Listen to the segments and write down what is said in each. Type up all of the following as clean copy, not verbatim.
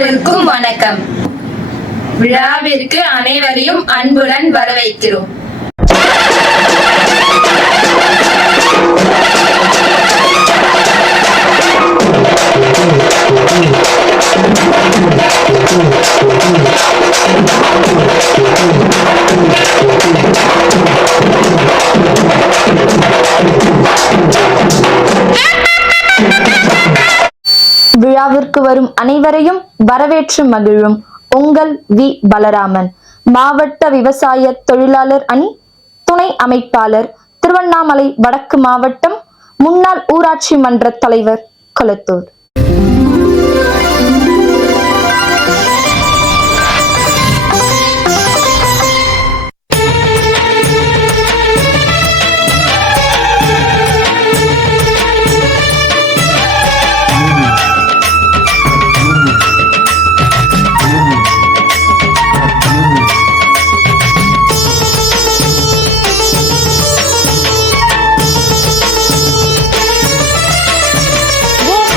அனைவருக்கும் வணக்கம். விழாவிற்கு அனைவரையும் அன்புடன் வரவேற்கிறோம். விழாவிற்கு வரும் அனைவரையும் வரவேற்று மகிழும் உங்கள் வி பலராமன், மாவட்ட விவசாய தொழிலாளர் அணி துணை அமைப்பாளர், திருவண்ணாமலை வடக்கு மாவட்டம், முன்னாள் ஊராட்சி மன்ற தலைவர், கொளத்தூர்.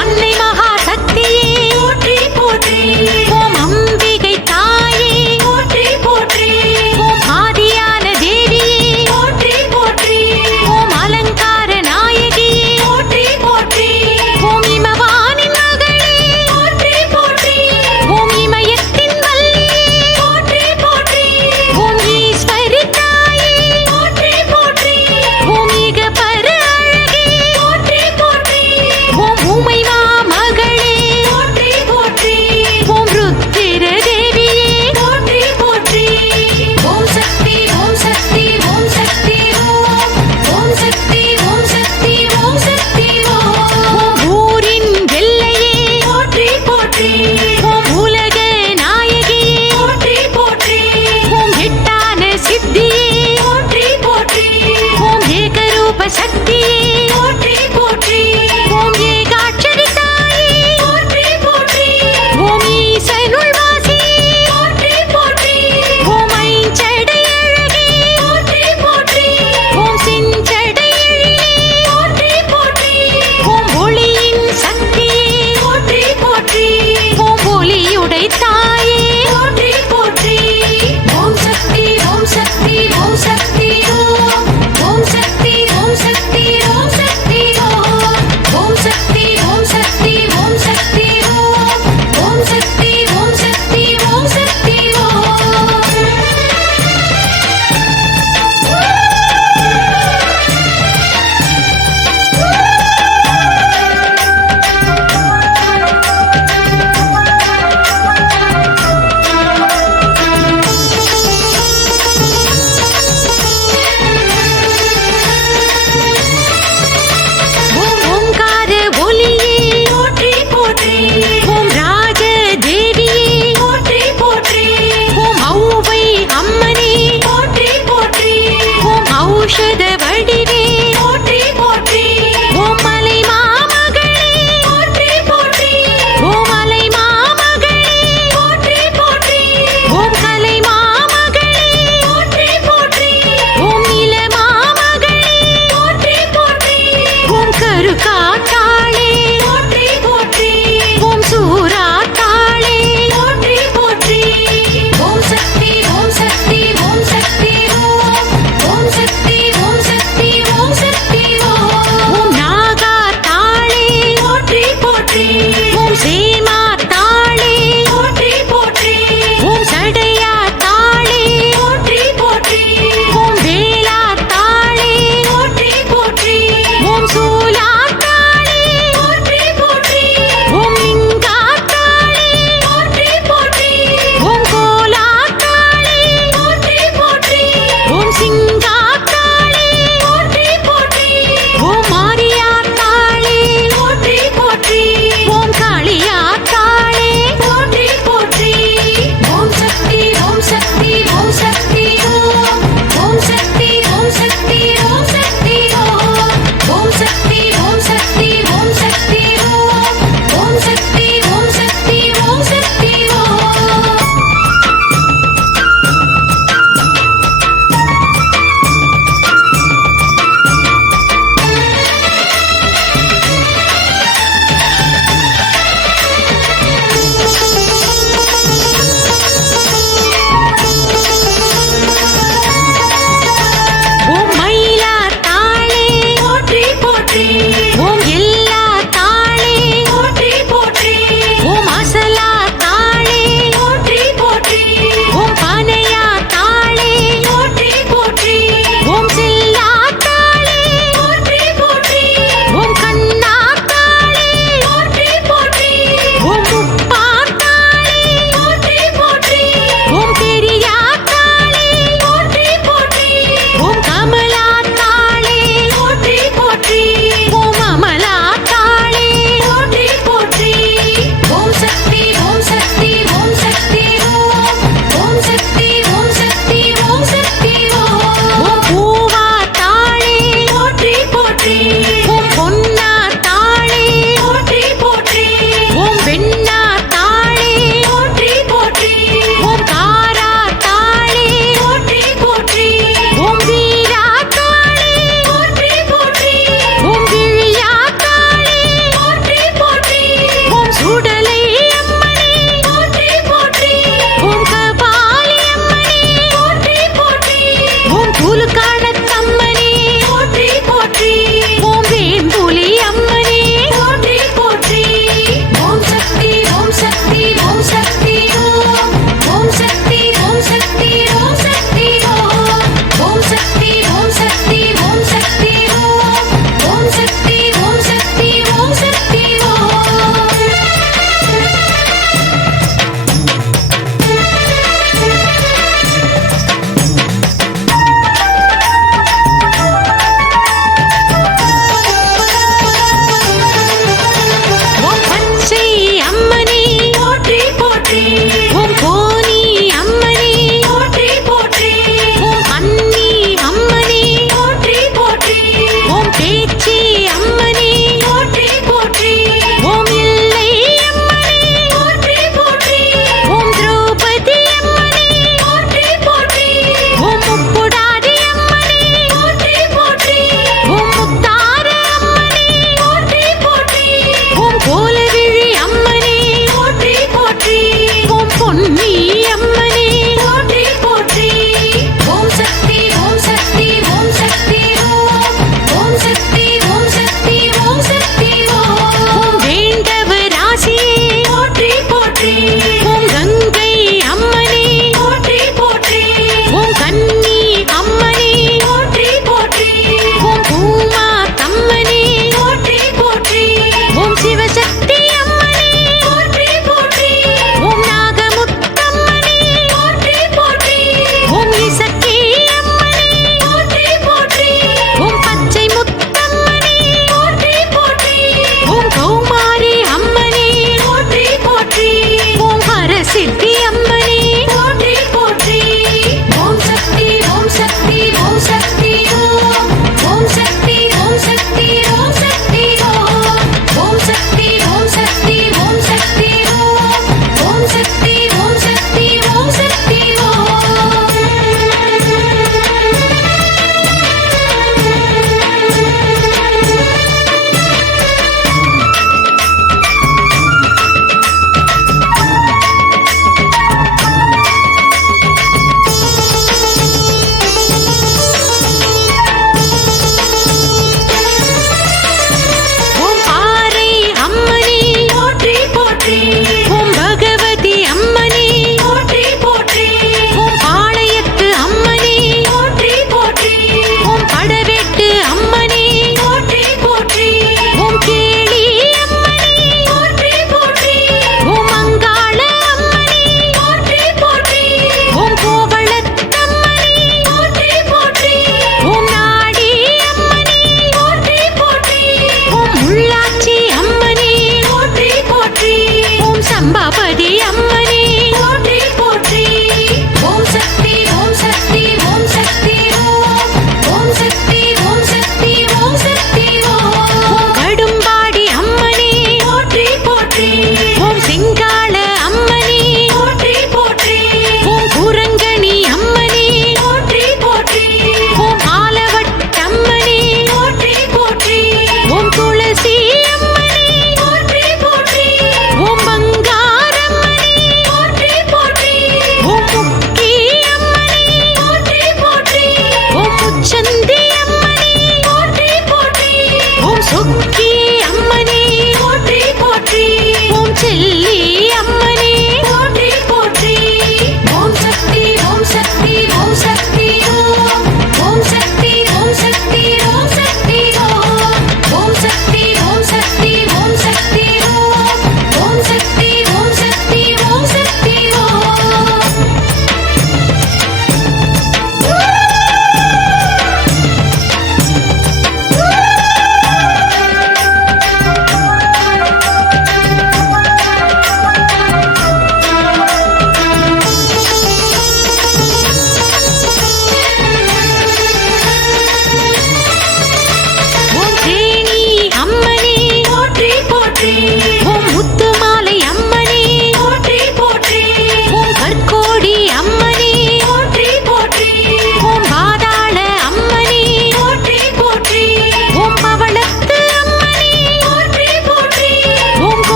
அன்னை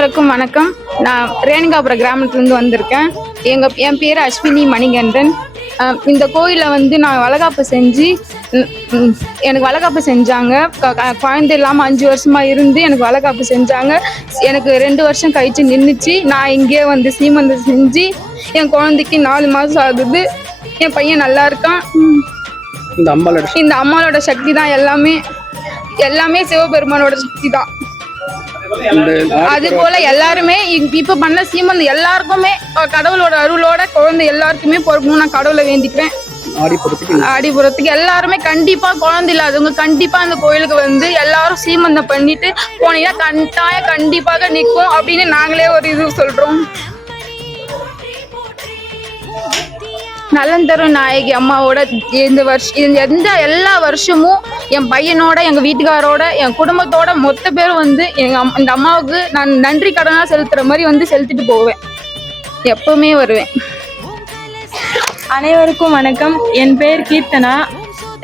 அனைவருக்கும் வணக்கம். நான் ரேணுகாபுரம் கிராமத்துலேருந்து வந்திருக்கேன். என் பேர் அஸ்வினி மணிகண்டன். இந்த கோயிலில் நான் வளகாப்பு செஞ்சு எனக்கு வளகாப்பு செஞ்சாங்க. குழந்தை இல்லாமல் 5 வருஷமாக இருந்து எனக்கு வளகாப்பு செஞ்சாங்க. எனக்கு 2 வருஷம் கழிச்சு நின்றுச்சு. நான் இங்கேயே சீமந்தம் செஞ்சு என் குழந்தைக்கு 4 மாதம் ஆகுது. என் பையன் நல்லா இருக்கான். இந்த அம்மாவோட சக்தி தான் எல்லாமே சிவபெருமானோட சக்தி தான். அது போல எல்லாருமே இப்ப பண்ண சீமந்தம் எல்லாருக்குமே கடவுளோட அருளோட குழந்தை எல்லாருக்குமே பொறுக்கணும் நான் கடவுளை வேண்டிக்கிறேன். ஆடிப்புறத்துக்கு எல்லாருமே கண்டிப்பா குழந்தை இல்லாதவங்க கண்டிப்பா அந்த கோயிலுக்கு எல்லாரும் சீமந்தம் பண்ணிட்டு போனீங்கன்னா கண்டிப்பாக நிற்கும் அப்படின்னு நாங்களே ஒரு இது சொல்றோம். நலந்தரும் நாயகி அம்மாவோட எல்லா வருஷமும் என் பையனோட எங்க வீட்டுக்காரோட என் குடும்பத்தோட மொத்த பேரும் இந்த அம்மாவுக்கு நான் நன்றி கடனா செலுத்துற மாதிரி செலுத்திட்டு போவேன். எப்பவுமே வருவேன். அனைவருக்கும் வணக்கம். என் பேர் கீர்த்தனா.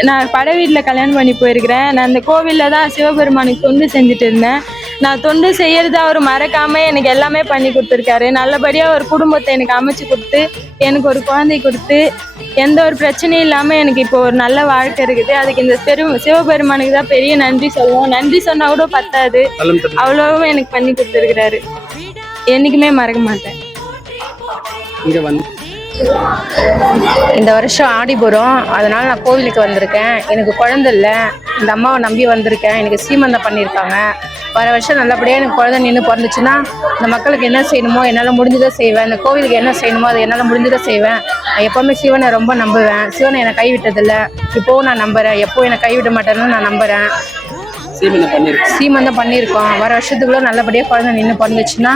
நான் பட வீட்டில் கல்யாணம் பண்ணி போயிருக்கிறேன். நான் இந்த கோவிலில் தான் சிவபெருமானுக்கு தொண்டு செஞ்சுட்டு இருந்தேன். நான் தொண்டு செய்யறது அவர் மறக்காம எனக்கு எல்லாமே பண்ணி கொடுத்துருக்காரு. நல்லபடியாக ஒரு குடும்பத்தை எனக்கு அமைச்சு கொடுத்து எனக்கு ஒரு குழந்தை கொடுத்து எந்த ஒரு பிரச்சனையும் இல்லாமல் எனக்கு இப்போ ஒரு நல்ல வாழ்க்கை இருக்குது. அதுக்கு இந்த சிவபெருமானுக்கு தான் பெரிய நன்றி சொல்லுவோம். நன்றி சொன்னா கூட பத்தாது, அவ்வளோவும் எனக்கு பண்ணி கொடுத்துருக்கிறாரு. என்னைக்குமே மறக்க மாட்டேன். இந்த வருஷம் ஆடிபுரம், அதனால நான் கோவிலுக்கு வந்திருக்கேன். எனக்கு குழந்தை இல்லை, இந்த அம்மாவை நம்பி வந்திருக்கேன். எனக்கு சீமந்தம் பண்ணியிருக்காங்க. வர வருஷம் நல்லபடியாக எனக்கு குழந்தை நின்று பிறந்துச்சுன்னா இந்த மக்களுக்கு என்ன செய்யணுமோ என்னால் முடிஞ்சதை செய்வேன். இந்த கோவிலுக்கு என்ன செய்யணுமோ அதை என்னால் முடிஞ்சதை செய்வேன். நான் எப்போவுமே சிவனை ரொம்ப நம்புவேன். சிவனை என்னை கைவிட்டதில்லை, இப்போவும் நான் நம்புகிறேன். எப்போவும் என்னை கைவிட மாட்டேன்னு நான் நம்புகிறேன். சீமந்தம் பண்ணியிருக்கோம். வர வருஷத்துக்குள்ள நல்லபடியாக குழந்தை நின்று பிறந்துச்சுன்னா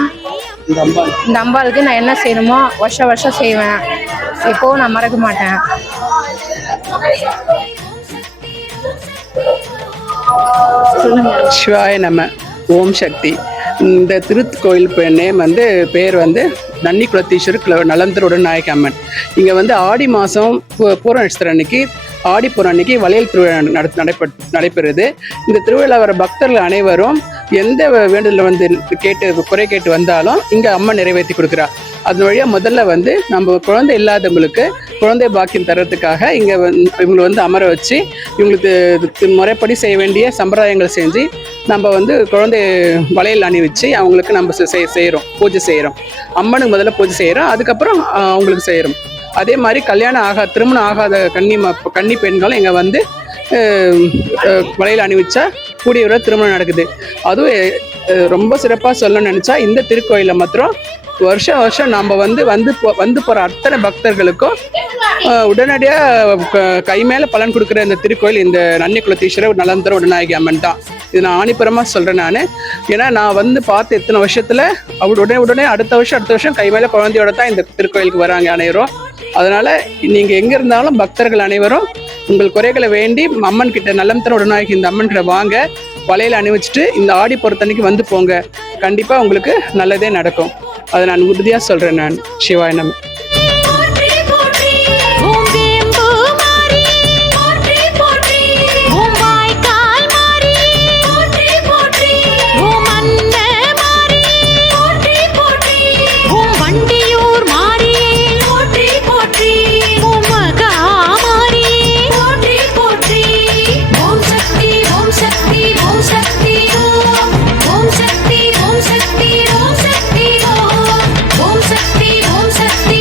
இந்த அம்பாளுக்கு நான் என்ன செய்யணுமோ வருஷம் செய்வேன். எப்போவும் நான் மறக்க மாட்டேன். சிவாய நம. ஓம் சக்தி. இந்த திருக்கோயில் நேம் பேர் நன்னிக்குளத்தீஸ்வரர் நலந்தருடன் நாயகி அம்மன். இங்கே ஆடி மாதம் பூர நட்சத்திரம் அன்னைக்கு ஆடிப்பூரம் அன்னைக்கு வளையல் திருவிழா நடைபெறுது. இந்த திருவிழா வர பக்தர்கள் அனைவரும் எந்த வேண்டுதலில் குறை கேட்டு வந்தாலும் இங்கே அம்மன் நிறைவேற்றி கொடுக்குறா. அதன் வழியாக முதல்ல நம்ம குழந்தை இல்லாதவங்களுக்கு குழந்தை பாக்கியம் தர்றதுக்காக இங்கே இவங்களை அமர வச்சு இவங்களுக்கு முறைப்படி செய்ய வேண்டிய சம்பிரதாயங்கள் செஞ்சு நம்ம குழந்தை வளையல் அணிவிச்சு அவங்களுக்கு நம்ம செய்கிறோம், பூஜை செய்கிறோம். அம்மனுக்கு முதல்ல பூஜை செய்கிறோம், அதுக்கப்புறம் அவங்களுக்கு செய்கிறோம். அதே மாதிரி திருமணம் ஆகாத கன்னி பெண்களும் இங்கே வளையல் அணிவிச்சா கூடிய விட திருமணம் நடக்குது. அதுவும் ரொம்ப சிறப்பாக சொல்லணும்னு நினச்சா இந்த திருக்கோயிலில் மாத்திரம் வருஷம் நம்ம வந்து போகிற அத்தனை பக்தர்களுக்கும் உடனடியாக கை மேலே பலன் கொடுக்குற இந்த திருக்கோயில் இந்த நன்னிக்குளத்தீஸ்வரர் நலந்தர உடனாகி அம்மன் தான். இது நான் ஆணிப்புறமாக சொல்கிறேன். நான் ஏன்னா நான் பார்த்து எத்தனை வருஷத்தில் உடனே அடுத்த வருஷம் கை மேலே குழந்தையோட தான் இந்த திருக்கோயிலுக்கு வராங்க அனைவரும். அதனால் நீங்கள் எங்கே இருந்தாலும் பக்தர்கள் அனைவரும் உங்கள் குறைகளை வேண்டி அம்மன் கிட்ட நலந்தர உடனாகி இந்த அம்மன் கிட்ட வாங்க, வளையல் அணிவிச்சுட்டு இந்த ஆடி பொறுத்தன்னைக்கு போங்க. கண்டிப்பாக உங்களுக்கு நல்லதே நடக்கும். அதை நான் உறுதியாக சொல்கிறேன். நான் சிவாய நம. Om Shakti, Om Shakti, Om Shakti, Om Shakti, Om Shakti.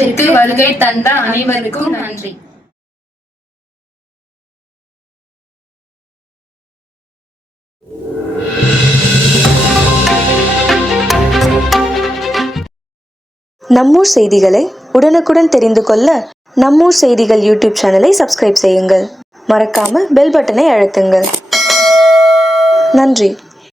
விழாவிற்கு வருகை தந்த அனைவருக்கும் நன்றி. நம்மூர் செய்திகளை உடனுக்குடன் தெரிந்து கொள்ள நம்மூர் செய்திகள் யூடியூப் சேனலை சப்ஸ்கிரைப் செய்யுங்கள். மறக்காம பெல் பட்டனை அழுத்துங்கள். நன்றி.